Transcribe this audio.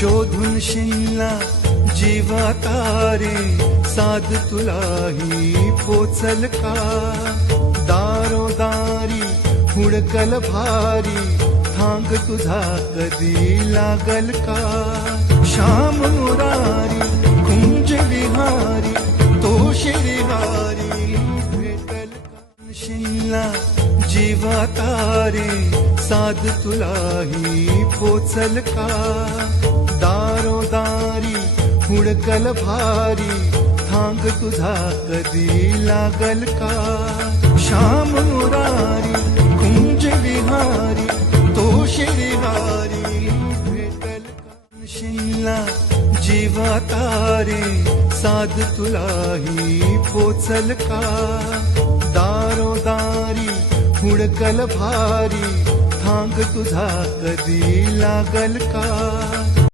शोधून शिनला जीवा तारे, साध तुलाही पोचल का? दारोदारी हुडकल भारी, थांग तुझा कधी लागल का? श्याम मुरारी कुंज विहारी, तो श्रीहारी भेटल का? शिनला जीवा तारे, साध तुलाही पोचल का? दारोदारी हुडकल भारी, थांग तुझा कधी लागल का? श्याम मुरारी कुंज विहारी, तो श्रीहारी भेटल का? शिनला जीवा तारे, साध तुलाही पोचल का? दारोदारी हुडकल भारी, थांग तुझा कधी लागल का?